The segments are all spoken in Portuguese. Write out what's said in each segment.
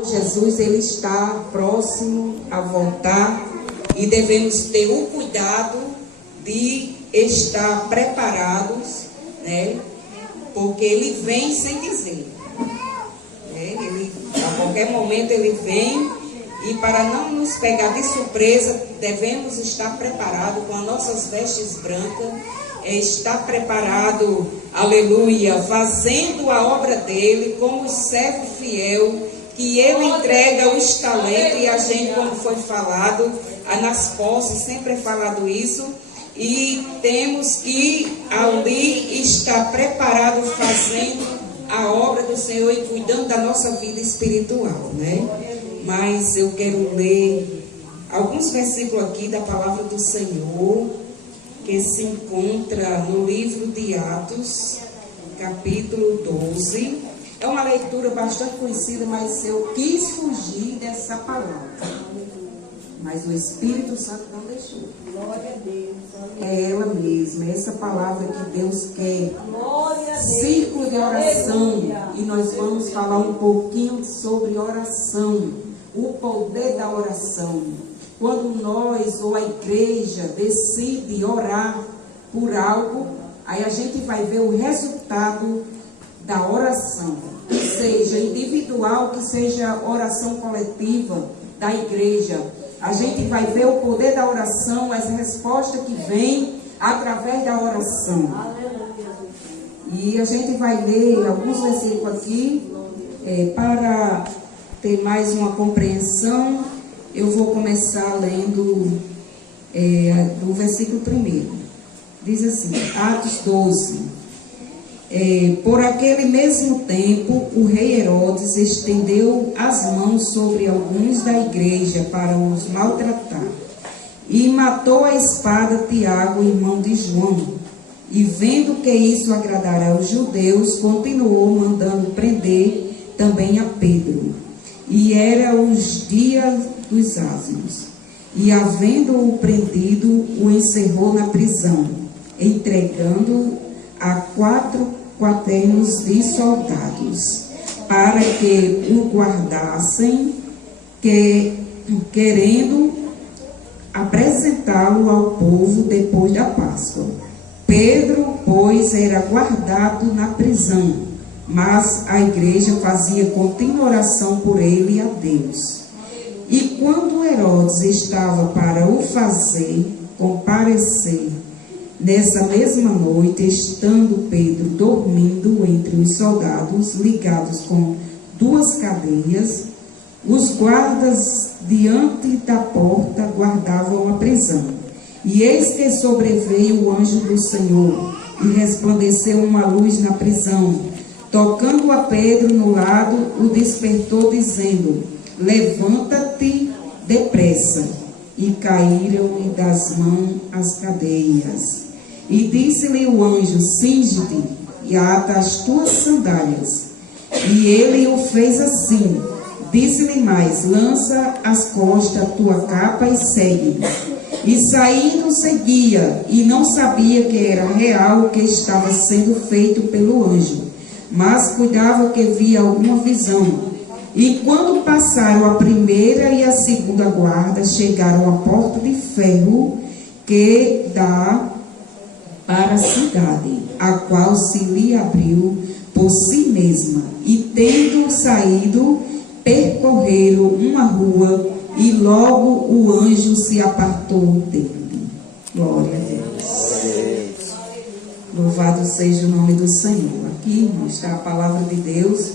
Jesus, ele está próximo a voltar e devemos ter o cuidado de estar preparados, né? Porque ele vem sem dizer, né? A qualquer momento ele vem, e para não nos pegar de surpresa, devemos estar preparados com as nossas vestes brancas, estar preparado, aleluia, fazendo a obra dele como servo fiel, que ele entrega os talentos, e a gente, como foi falado, nas posses, sempre é falado isso, e temos que ali estar preparado, fazendo a obra do Senhor e cuidando da nossa vida espiritual, né? Mas eu quero ler alguns versículos aqui da palavra do Senhor, que se encontra no livro de Atos, capítulo 12. É uma leitura bastante conhecida, mas eu quis fugir dessa palavra. Mas o Espírito Santo não deixou. Glória a Deus. É ela mesma, essa palavra que Deus quer. Círculo de oração. E nós vamos falar um pouquinho sobre oração. O poder da oração. Quando nós ou a igreja decide orar por algo, aí a gente vai ver o resultado da oração, que seja individual, que seja oração coletiva da igreja. A gente vai ver o poder da oração, as respostas que vêm através da oração. E a gente vai ler alguns versículos aqui, para ter mais uma compreensão. Eu vou começar lendo o versículo 1. Diz assim, Atos 12. Por aquele mesmo tempo, o rei Herodes estendeu as mãos sobre alguns da igreja para os maltratar, e matou a espada Tiago, irmão de João. E vendo que isso agradará aos judeus, continuou mandando prender também a Pedro. E era os dias dos ázimos. E havendo-o prendido, o encerrou na prisão, entregando-o a 4 quaternos de soldados, para que o guardassem, querendo apresentá-lo ao povo depois da Páscoa. Pedro, pois, era guardado na prisão, mas a igreja fazia contínua oração por ele e a Deus. E quando Herodes estava para o fazer comparecer, nessa mesma noite, estando Pedro dormindo entre os soldados, ligados com 2 cadeias, os guardas diante da porta guardavam a prisão. E eis que sobreveio o anjo do Senhor, e resplandeceu uma luz na prisão. Tocando a Pedro no lado, o despertou, dizendo: levanta-te depressa. E caíram-lhe das mãos as cadeias. E disse-lhe o anjo: cinge-te e ata as tuas sandálias. E ele o fez assim. Disse-lhe mais: lança às costas a tua capa e segue-me. E saindo seguia, e não sabia que era real o que estava sendo feito pelo anjo, mas cuidava que via alguma visão. E quando passaram a primeira e a segunda guarda, chegaram à porta de ferro que dá para a cidade, a qual se lhe abriu por si mesma. E tendo saído, percorreram uma rua, e logo o anjo se apartou dele. Glória a Deus. Louvado seja o nome do Senhor. Aqui está a palavra de Deus,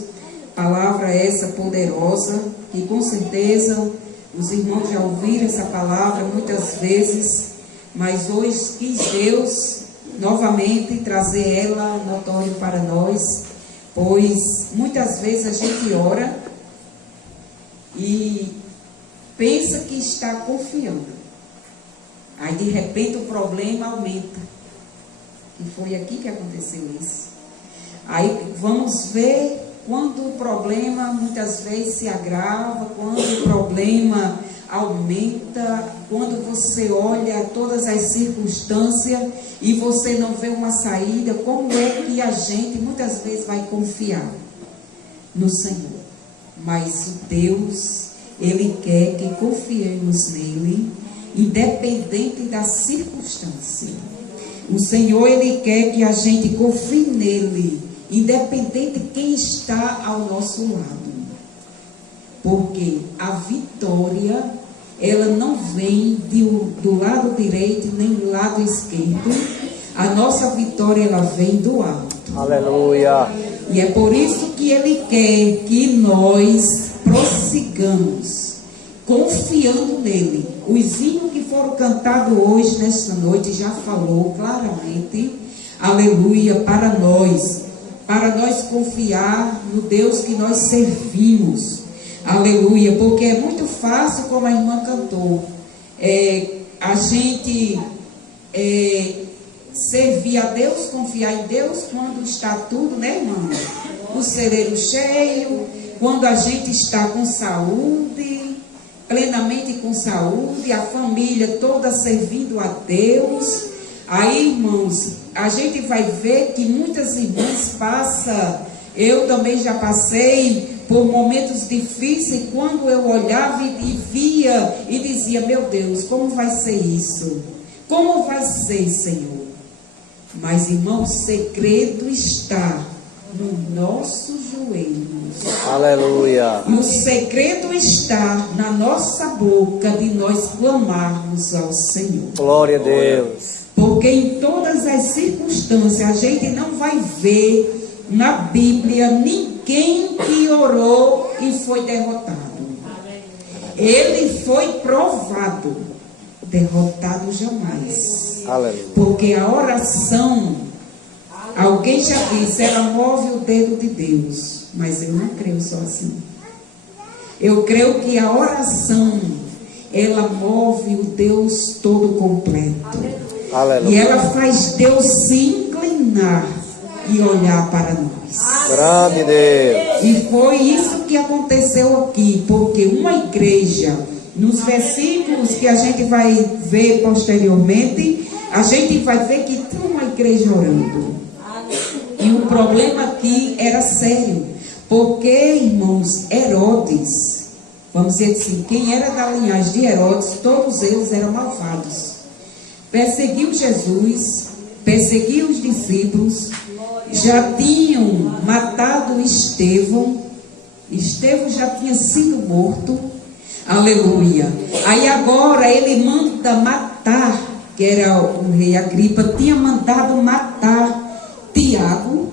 palavra essa poderosa, que com certeza os irmãos já ouviram essa palavra muitas vezes, mas hoje quis Deus novamente trazer ela notório para nós, pois muitas vezes a gente ora e pensa que está confiando, aí de repente o problema aumenta, e foi aqui que aconteceu isso. Aí vamos ver quando o problema muitas vezes se agrava, quando o problema aumenta, quando você olha todas as circunstâncias e você não vê uma saída, como é que a gente muitas vezes vai confiar no Senhor? mas o Deus, Ele quer que confiemos nele, independente da circunstância. O Senhor, Ele quer que a gente confie nele, independente de quem está ao nosso lado. Porque a vitória, ela não vem do lado direito nem do lado esquerdo. A nossa vitória, ela vem do alto. Aleluia. E é por isso que Ele quer que nós prossigamos, confiando nele. Os hinos que foram cantados hoje, nesta noite, já falou claramente, aleluia, para nós confiar no Deus que nós servimos, aleluia, porque é muito fácil, como a irmã cantou, a gente servir a Deus, confiar em Deus quando está tudo, né, irmã? O celeiro cheio, quando a gente está com saúde, plenamente com saúde, a família toda servindo a Deus. Aí, irmãos, a gente vai ver que muitas irmãs passam, eu também já passei por momentos difíceis, quando eu olhava e via e dizia, meu Deus, como vai ser isso? Como vai ser, Senhor? Mas, irmão, o segredo está nos nossos joelhos. Aleluia. E o segredo está na nossa boca de nós clamarmos ao Senhor. Glória a Deus. Porque em todas as circunstâncias a gente não vai ver na Bíblia ninguém que orou e foi derrotado. Ele foi provado, derrotado jamais. Aleluia. Porque a oração, alguém já disse, ela move o dedo de Deus, mas eu não creio só assim. Eu creio que a oração, ela move o Deus todo completo. Aleluia. E ela faz Deus se inclinar e olhar para nós. Grande Deus. E foi isso que aconteceu aqui, porque uma igreja, nos versículos que a gente vai ver posteriormente, a gente vai ver que tem uma igreja orando. E o problema aqui era sério, porque, irmãos, Herodes, vamos dizer assim, quem era da linhagem de Herodes, todos eles eram malvados. Perseguiu Jesus, perseguiu os discípulos, já tinham matado Estevão. Estevão já tinha sido morto. Aleluia. Aí agora ele manda matar, que era o rei Agripa, tinha mandado matar Tiago,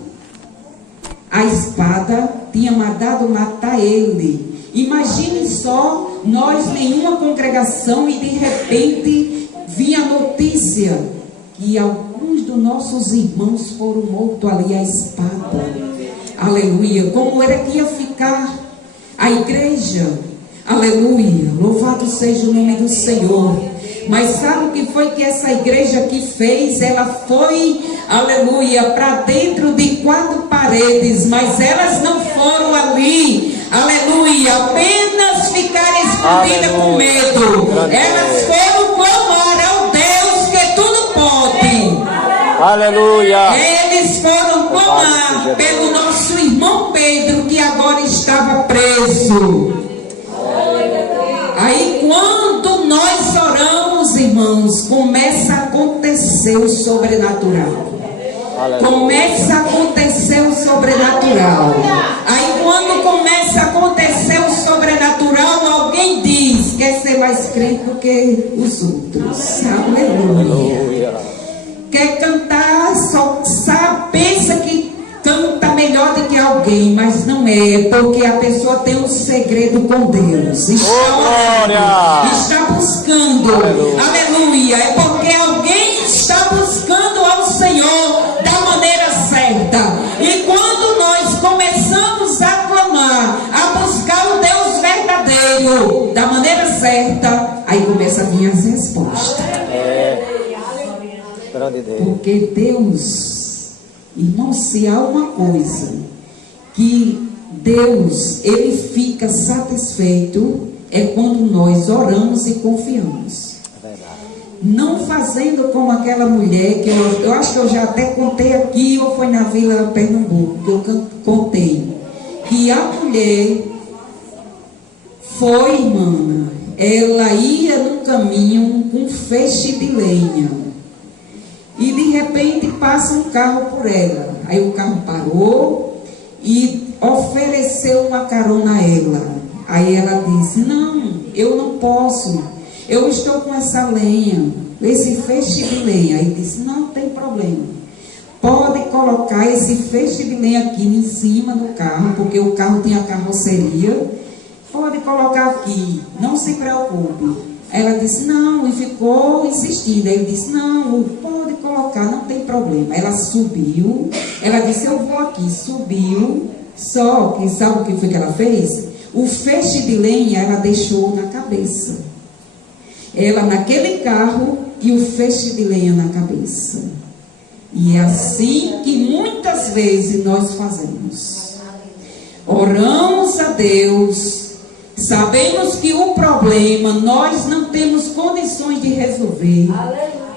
a espada, tinha mandado matar ele. Imagine só, nós, nenhuma congregação, e de repente vinha a notícia que alguns dos nossos irmãos foram mortos ali à espada. Aleluia. Como era que ia ficar a igreja? Aleluia. Louvado seja o nome do Senhor. Mas sabe o que foi que essa igreja aqui fez? Ela foi, aleluia, para dentro de 4 paredes, mas elas não foram ali, aleluia, apenas ficar escondidas com medo. Elas foram clamar ao Deus que tudo pode. Aleluia. Eles foram clamar pelo nosso irmão Pedro, que agora estava preso. Aí quando nós oramos, irmãos, começa a acontecer o sobrenatural. Começa a acontecer o sobrenatural. Aí quando começa a acontecer o sobrenatural, alguém diz, quer ser mais crente do que os outros. Aleluia. Quer cantar, só sabe, pensa que canta melhor do que alguém, mas não é, porque a pessoa tem um segredo com Deus. Está buscando. Aleluia. É porque alguém está buscando ao Senhor da maneira certa. E quando nós começamos a clamar, a buscar o Deus verdadeiro da maneira certa, aí começa a vir as respostas. Porque Deus, irmão, se há uma coisa que Deus, Ele fica satisfeito, é quando nós oramos e confiamos. Não fazendo como aquela mulher, que eu acho que eu já até contei aqui, ou foi na Vila Pernambuco, que eu contei, que a mulher, foi, irmã, ela ia num caminho com feixe de lenha. E de repente passa um carro por ela. Aí o carro parou e ofereceu uma carona a ela. Aí ela disse: não, eu não posso. Eu estou com essa lenha, esse feixe de lenha. Aí disse: não tem problema. Pode colocar esse feixe de lenha aqui em cima do carro, porque o carro tem a carroceria. Pode colocar aqui, não se preocupe. Ela disse: não, e ficou insistindo. Ele disse: não, pode colocar, não tem problema. Ela subiu, ela disse: eu vou aqui. Subiu, só que sabe o que foi que ela fez? O feixe de lenha ela deixou na cabeça. Ela naquele carro e o feixe de lenha na cabeça. E é assim que muitas vezes nós fazemos. Oramos a Deus, sabemos que o problema nós não temos condições de resolver.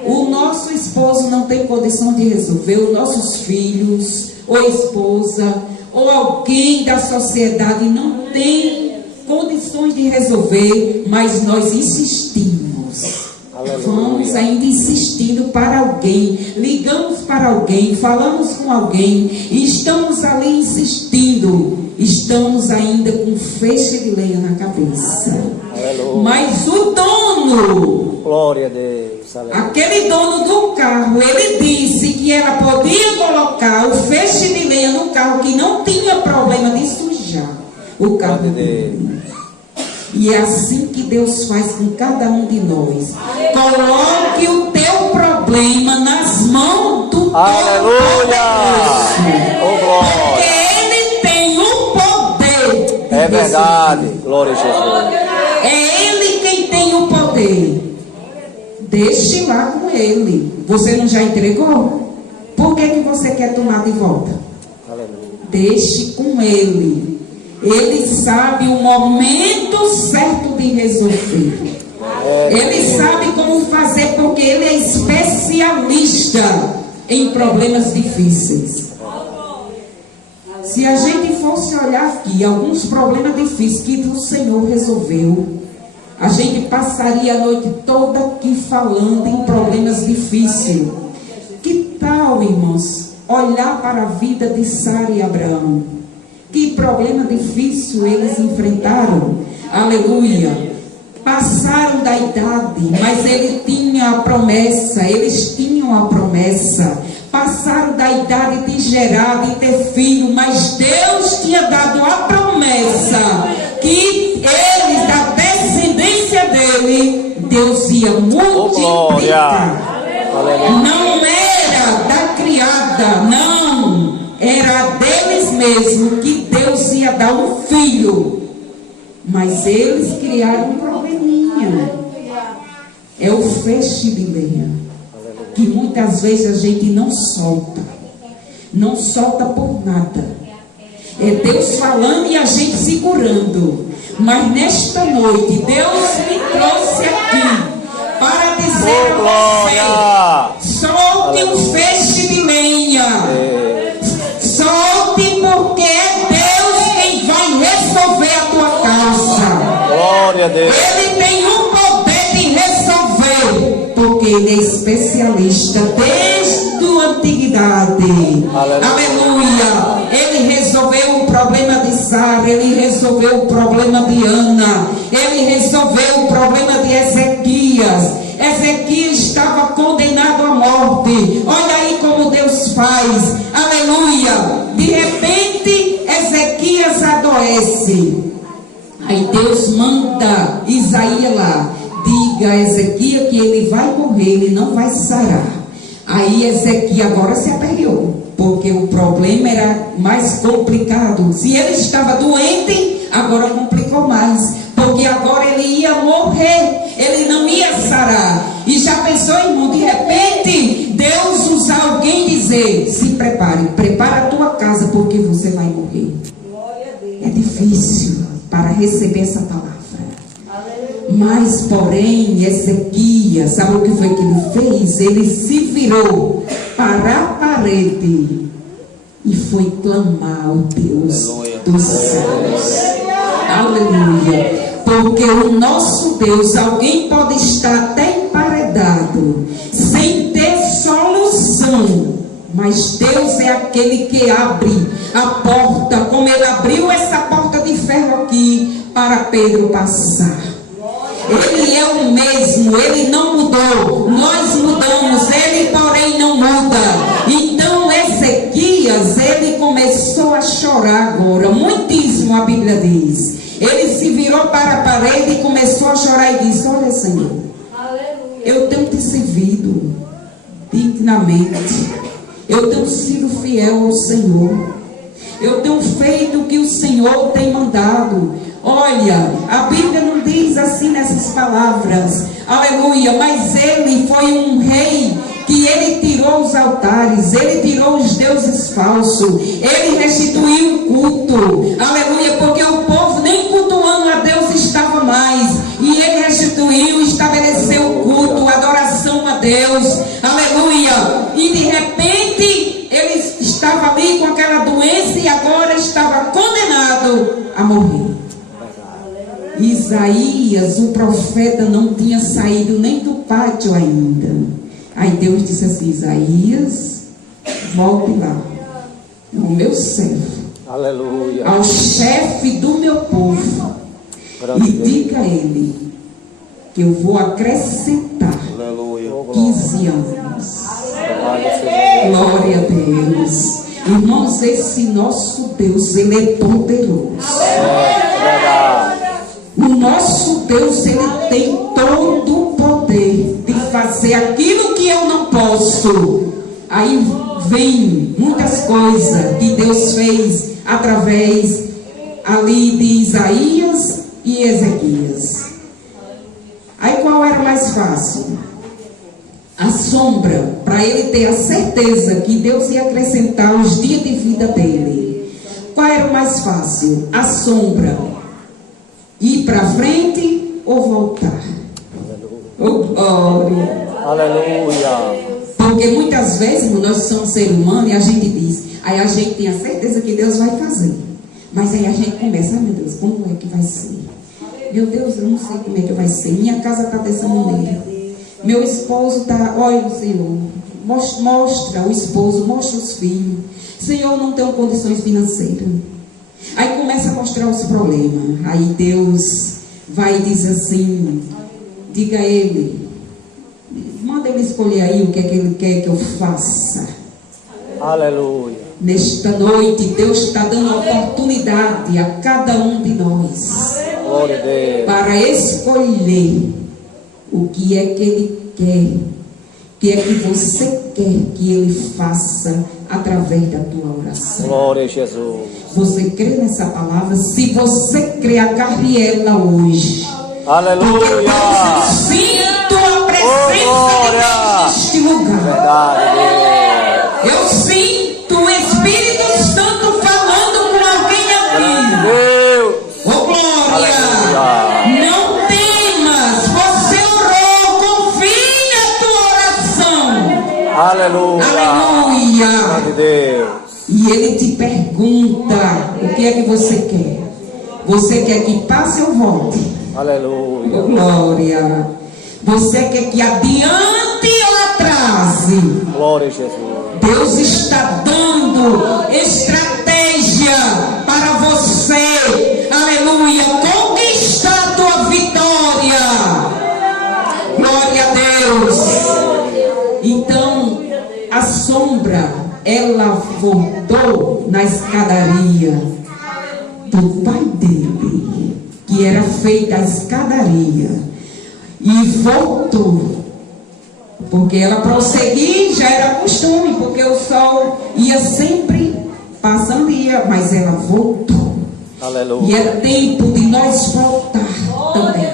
O nosso esposo não tem condição de resolver, os nossos filhos, ou esposa, ou alguém da sociedade não tem condições de resolver, mas nós insistimos. Aleluia. Vamos ainda insistindo para alguém, ligamos para alguém, falamos com alguém, e estamos ali insistindo, estamos ainda com feixe de lenha na cabeça. Aleluia. Mas o dono, glória a Deus, aleluia, aquele dono do carro, ele disse que ela podia colocar o feixe de lenha no carro, que não tinha problema de sujar o carro dele. E é assim que Deus faz com cada um de nós. Coloque o teu problema nas mãos do Aleluia! Porque Ele tem o poder. É verdade. Glória a Jesus. É Ele quem tem o poder. Deixe lá com Ele. Você não já entregou? Por que você quer tomar de volta? Aleluia. Deixe com Ele. Ele sabe o momento certo de resolver. Ele sabe como fazer, porque Ele é especialista em problemas difíceis. Se a gente fosse olhar aqui alguns problemas difíceis que o Senhor resolveu, a gente passaria a noite toda aqui falando em problemas difíceis. Que tal, irmãos, olhar para a vida de Sara e Abraão? Que problema difícil eles enfrentaram. Aleluia. Passaram da idade, mas ele tinha a promessa, eles tinham a promessa. Passaram da idade de gerar, de ter filho, mas Deus tinha dado a promessa que eles, da descendência dele, Deus ia multiplicar. Não era da criada, não. Era deles mesmo que Deus ia dar um filho. Mas eles criaram um probleminha. É o feixe de lenha, que muitas vezes a gente não solta. Não solta por nada. É Deus falando e a gente segurando. Mas nesta noite Deus me trouxe aqui para dizer a você: solte um feixe de lenha. Solte, porque é Deus quem vai resolver a tua causa. Glória a Deus. Ele tem o poder de resolver, porque Ele é especialista desde a antiguidade. Aleluia. Ele resolveu o problema de Sara, Ele resolveu o problema de Ana, Ele resolveu o problema de Ezequias. Ezequias estava condenado à morte. Olha aí como Deus faz. Aleluia. De repente Ezequias adoece. Aí Deus manda Isaías lá: diga a Ezequias que ele vai morrer, ele não vai sarar. Aí Ezequias agora se aperreou, porque o problema era mais complicado. Se ele estava doente, agora complicou mais, porque agora ele ia morrer, ele não ia sarar. E já pensou, irmão, de repente Deus usar alguém e dizer: se prepare, prepara a tua casa, porque você vai morrer. É difícil para receber essa palavra. Mas porém Ezequias, sabe o que foi que ele fez? Ele se virou para a parede e foi clamar ao Deus dos céus. Aleluia. Porque o nosso Deus, alguém pode estar até emparedado, sem ter solução, mas Deus é aquele que abre a porta, como ele abriu essa porta de ferro aqui para Pedro passar. Ele é o mesmo, ele não mudou, nós mudamos, ele porém não muda. Então Ezequias, ele começou a chorar agora, muitíssimo a Bíblia diz. Ele se virou para a parede e começou a chorar e disse: olha, Senhor, eu tenho te servido dignamente, eu tenho sido fiel ao Senhor, eu tenho feito o que o Senhor tem mandado. Olha, a Bíblia não diz assim nessas palavras, aleluia, mas ele foi um rei que ele tirou os altares, ele tirou os deuses falsos, ele restituiu o culto, aleluia, porque o povo nem cultuando a Deus estava mais, e ele restituiu, estabeleceu o culto, a adoração a Deus, aleluia, e de repente ele estava ali com aquela doença e agora estava condenado a morrer. Isaías, o profeta, não tinha saído nem do pátio ainda. Aí Deus disse assim: Isaías, volte lá, o meu servo, aleluia, ao chefe do meu povo, e diga a ele que eu vou acrescentar, aleluia, 15 anos. Glória a Deus. Irmãos, esse nosso Deus, ele é poderoso. O nosso Deus, ele tem todo o poder de fazer aquilo que eu não posso. Aí vem muitas coisas que Deus fez através ali de Isaías e Ezequias. Aí qual era mais fácil? A sombra, para ele ter a certeza que Deus ia acrescentar os dias de vida dele. Qual era o mais fácil? A sombra. Ir para frente ou voltar? Oh, glória! Aleluia! Porque muitas vezes nós somos seres humanos e a gente diz, aí a gente tem a certeza que Deus vai fazer. Mas aí a gente começa: meu Deus, como é que vai ser? Meu Deus, eu não sei como é que vai ser. Minha casa está dessa maneira. Meu esposo está, olha, Senhor, mostra o esposo, mostra os filhos. Senhor, eu não tenho condições financeiras. Aí começa a mostrar os problemas. Aí Deus vai e diz assim: diga a ele, manda ele escolher aí o que é que ele quer que eu faça. Aleluia. Nesta noite Deus está dando a oportunidade a cada um de nós, glória a Deus, para escolher o que é que ele quer, o que é que você quer que ele faça através da tua oração. Glória a Jesus. Você crê nessa palavra? Se você crê, agarre ela hoje. Aleluia. Eu sinto a presença neste lugar. Verdade. Eu sinto o Espírito Santo falando com alguém aqui. Deus. Oh, glória. Aleluia. Não temas. Você orou. Confie na tua oração. Aleluia. Aleluia. Glória a Deus. E ele te pergunta: o que é que você quer? Você quer que passe ou volte? Aleluia. Glória. Você quer que adiante ou atrase? Glória a Jesus. Deus está dando estratégia para você, aleluia, conquistar a tua vitória. Glória a Deus. Então, a sombra, ela voltou na escadaria do pai dele, que era feita a escadaria, e voltou, porque ela prosseguia, já era costume, porque o sol ia sempre passando, mas ela voltou. Aleluia. E é tempo de nós voltar também.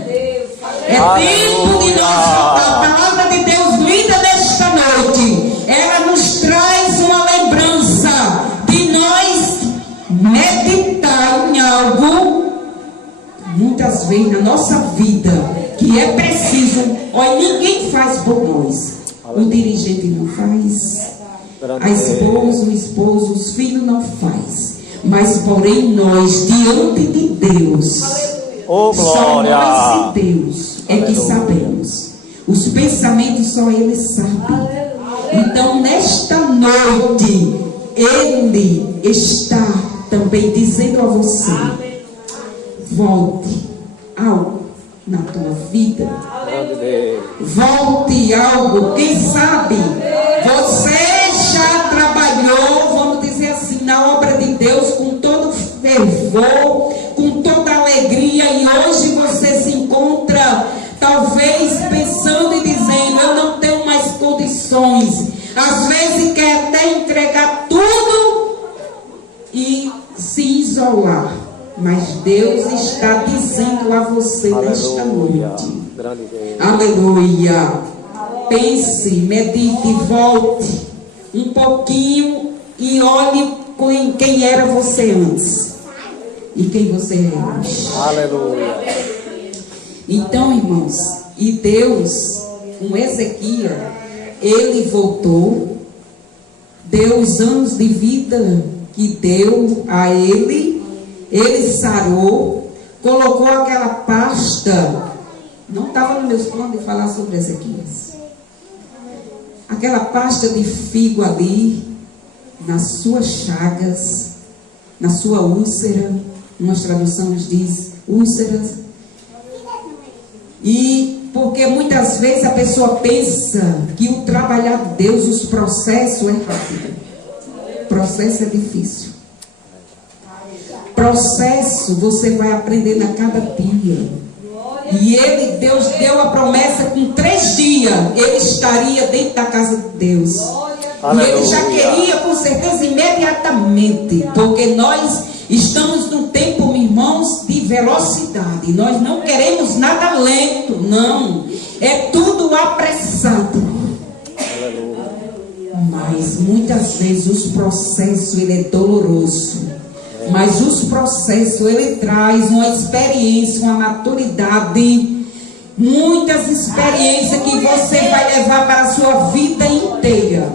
É tempo de nós voltar. A palavra de Deus linda nesta noite, ela nos traz uma lembrança de nós meditar em algo, muitas vezes na nossa vida, que é preciso. Olha, ninguém faz por nós. O dirigente não faz, a esposa, o esposo, os filhos não faz. Mas porém nós, diante de Deus, Oh, Só glória. nós e Deus é que Aleluia. sabemos. Os pensamentos só Ele sabe. Então, nesta noite, Ele está também dizendo a você: volte algo na tua vida. Grande Deus. Volte algo. Quem sabe você já trabalhou, vamos dizer assim, na obra de Deus com todo fervor, com toda alegria, e hoje você se encontra talvez pensando e dizendo: eu não tenho mais condições. Às vezes quer até entregar tudo e se isolar. Mas Deus está dizendo a você nesta Aleluia. noite: Grande Deus. aleluia. Pense, medite, volte um pouquinho e olhe quem era você antes e quem você é hoje. Aleluia. Então, irmãos, e Deus, com Ezequias, ele voltou, deu os anos de vida que deu a ele sarou, colocou aquela pasta. Não estava nos meus planos de falar sobre Ezequias. Aquela pasta de figo ali, nas suas chagas, na sua úlcera, umas traduções diz úlceras. E porque muitas vezes a pessoa pensa que o trabalhar de Deus, os processos é rápido. O processo é difícil. Processo você vai aprendendo a cada dia. E Deus deu a promessa que com 3 dias ele estaria dentro da casa de Deus. Aleluia. E ele já queria, com certeza, imediatamente, porque nós estamos num tempo, irmãos, de velocidade. Nós não queremos nada lento, não. É tudo apressado. Aleluia. Mas muitas vezes os processos ele é doloroso. Mas os processos ele traz uma experiência, uma maturidade, muitas experiências que você vai levar para a sua vida inteira.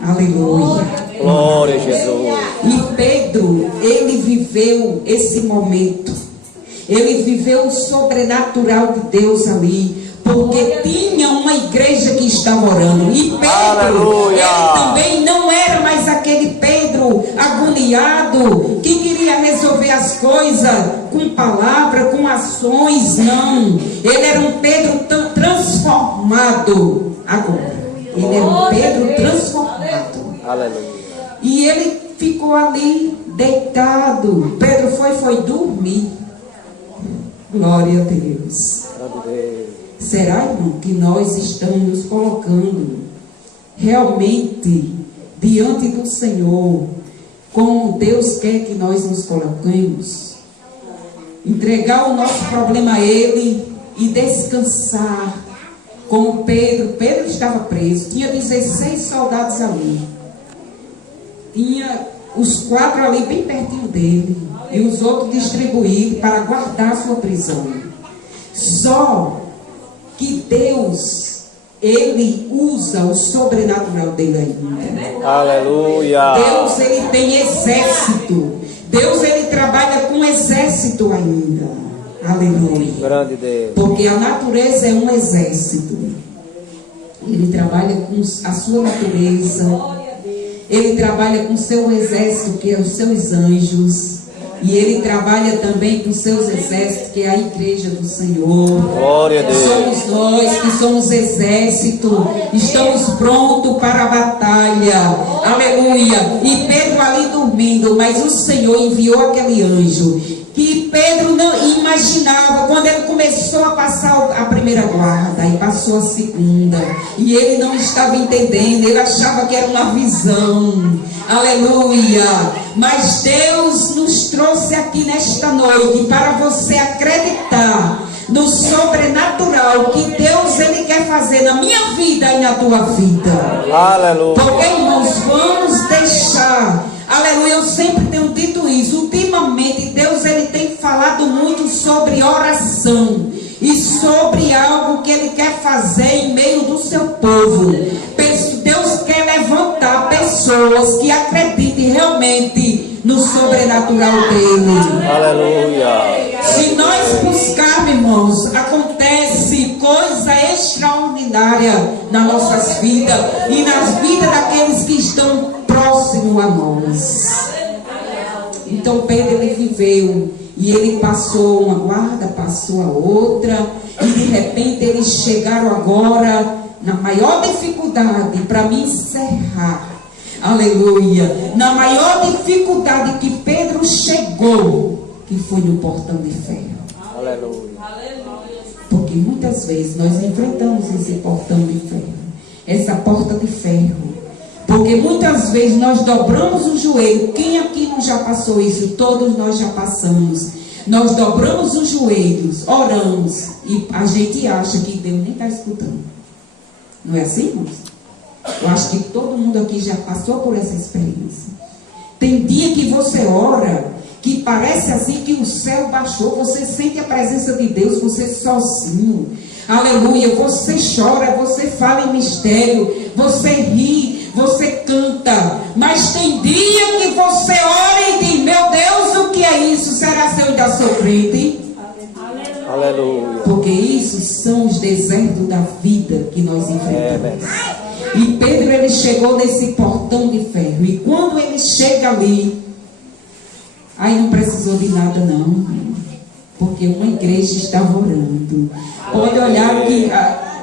Aleluia. Glória a Jesus. E Pedro, ele viveu esse momento. Ele viveu o sobrenatural de Deus ali. Porque tinha uma igreja que estava orando. E Pedro, Aleluia. ele também não era mais aquele Pedro agoniado, que queria resolver as coisas com palavra, com ações, não. Ele era um Pedro transformado agora. Ele era um Pedro transformado. Aleluia. E ele ficou ali deitado. Pedro foi dormir. Glória a Deus. Grande Deus. Será, irmão, que nós estamos nos colocando realmente diante do Senhor, como Deus quer que nós nos coloquemos? Entregar o nosso problema a Ele e descansar. Como Pedro estava preso, tinha 16 soldados ali. Tinha os 4 ali bem pertinho dele e os outros distribuídos para guardar a sua prisão. Só que Deus, Ele usa o sobrenatural dele ainda. Aleluia. Deus, Ele tem exército. Deus, Ele trabalha com exército ainda. Aleluia. Grande Deus. Porque a natureza é um exército. Ele trabalha com a sua natureza. Ele trabalha com o seu exército, que é os seus anjos. E Ele trabalha também com os seus exércitos, que é a igreja do Senhor. Glória a Deus. Somos nós que somos exército. Estamos prontos para a batalha. Aleluia. E Pedro ali dormindo, mas o Senhor enviou aquele anjo que Pedro não imaginava. Quando ele começou a passar a primeira guarda e passou a segunda, e ele não estava entendendo, ele achava que era uma visão. Aleluia. Mas Deus nos trouxe aqui nesta noite para você acreditar no sobrenatural que Deus Ele quer fazer na minha vida e na tua vida. Aleluia. Porque, irmãos, vamos deixar. Aleluia, eu sempre tenho dito isso. Ultimamente, Deus Ele tem falado muito sobre oração e sobre algo que Ele quer fazer em meio do seu povo. Deus quer levantar pessoas que acreditem realmente no sobrenatural dele. Aleluia. Se nós buscarmos, irmãos, acontece coisa extraordinária nas nossas vidas e nas vidas daqueles que estão próximos a nós. Então Pedro, ele viveu e ele passou uma guarda, passou a outra, e de repente eles chegaram agora na maior dificuldade, para me encerrar, aleluia, na maior dificuldade que Pedro chegou, que foi no portão de ferro. Aleluia. Porque muitas vezes nós enfrentamos esse portão de ferro, essa porta de ferro. Porque muitas vezes nós dobramos o joelho. Quem aqui não já passou isso? Todos nós já passamos. Nós dobramos os joelhos, oramos, e a gente acha que Deus nem está escutando. Não é assim, irmãos? Eu acho que todo mundo aqui já passou por essa experiência. Tem dia que você ora, que parece assim que o céu baixou, você sente a presença de Deus, você sozinho. Aleluia, você chora, você fala em mistério, você ri, você canta, mas tem dia que você ora e diz: meu Deus, o que é isso? Será que eu ainda sou crente? Aleluia. Porque isso são os desertos da vida que nós enfrentamos. E Pedro, ele chegou nesse portão de ferro, e quando ele chega ali, aí não precisou de nada não, porque uma igreja estava orando. Pode olhar que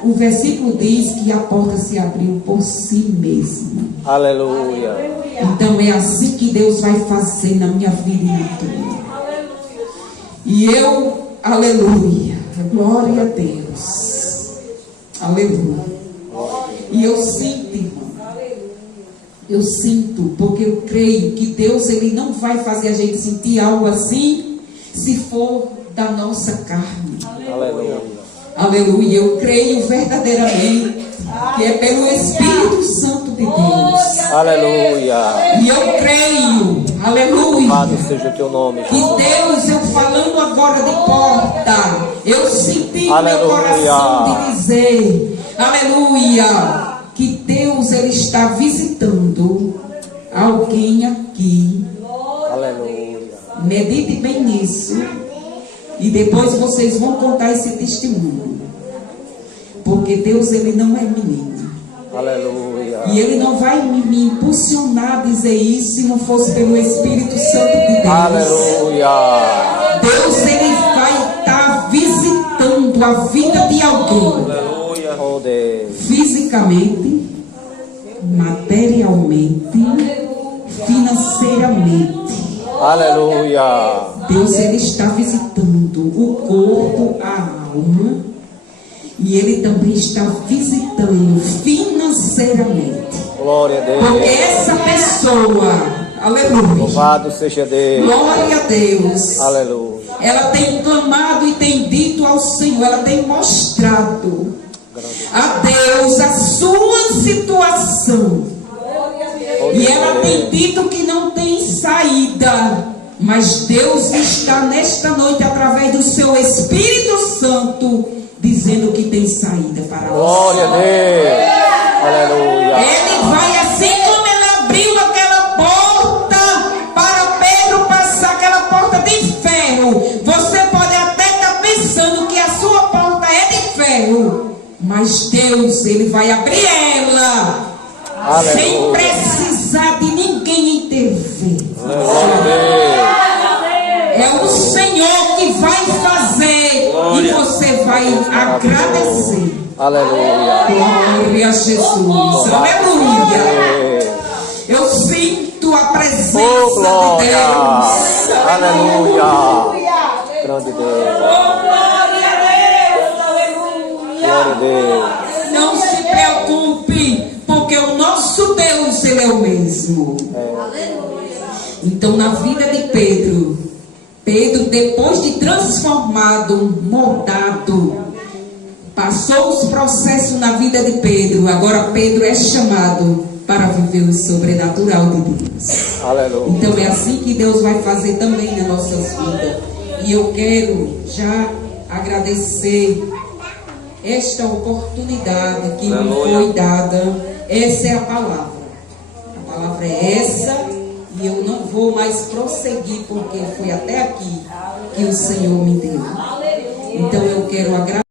o versículo diz que a porta se abriu por si mesma. Aleluia. Então é assim que Deus vai fazer na minha vida e na tua. E eu, aleluia, glória a Deus, aleluia. E eu sinto, irmão, eu sinto, porque eu creio que Deus, ele não vai fazer a gente sentir algo assim se for da nossa carne. Aleluia. Aleluia, eu creio verdadeiramente que é pelo Espírito Santo de Deus. Aleluia. E eu creio, aleluia, Louvado seja o teu nome, que Jesus. Deus, eu falando agora de porta, eu senti no meu coração de dizer, aleluia, que Deus, ele está visitando alguém aqui. Aleluia. Medite bem nisso. E depois vocês vão contar esse testemunho. Porque Deus, ele não é menino. Aleluia. E ele não vai me impulsionar a dizer isso se não fosse pelo Espírito Santo de Deus. Aleluia. Deus, ele vai estar visitando a vida de alguém. Aleluia. Oh Deus. Fisicamente, materialmente, financeiramente. Aleluia. Deus, ele está visitando o corpo, a alma, e ele também está visitando financeiramente. Glória a Deus. Porque essa pessoa, aleluia, Louvado seja Deus. glória a Deus, Aleluia. ela tem clamado e tem dito ao Senhor, ela tem mostrado a Deus a sua situação. E ela tem dito que não tem saída. Mas Deus está nesta noite, através do seu Espírito Santo, dizendo que tem saída para você. Glória a Deus. Aleluia. Ele vai, assim como ele abriu aquela porta para Pedro passar, aquela porta de ferro. Você pode até estar pensando que a sua porta é de ferro, mas Deus, ele vai abrir ela. Aleluia. Sem precisar de ninguém intervir. Glória a Deus. É o Senhor que vai fazer. Glória. E você vai agradecer. Aleluia. Glória a Jesus. Aleluia. Aleluia. Eu sinto a presença Oh, de glória. Deus. Aleluia. Grande Deus. Glória a Deus, aleluia. Glória a Deus. Não se preocupe, porque o nosso Deus, ele é o mesmo. Então, na vida de Pedro, depois de transformado, moldado, passou os processos na vida de Pedro. Agora Pedro é chamado para viver o sobrenatural de Deus. Aleluia. Então é assim que Deus vai fazer também nas nossas vidas. E eu quero já agradecer esta oportunidade que me foi dada. Essa é a palavra. A palavra é essa, e eu não vou mais prosseguir, porque foi até aqui que o Senhor me deu. Então eu quero agradecer.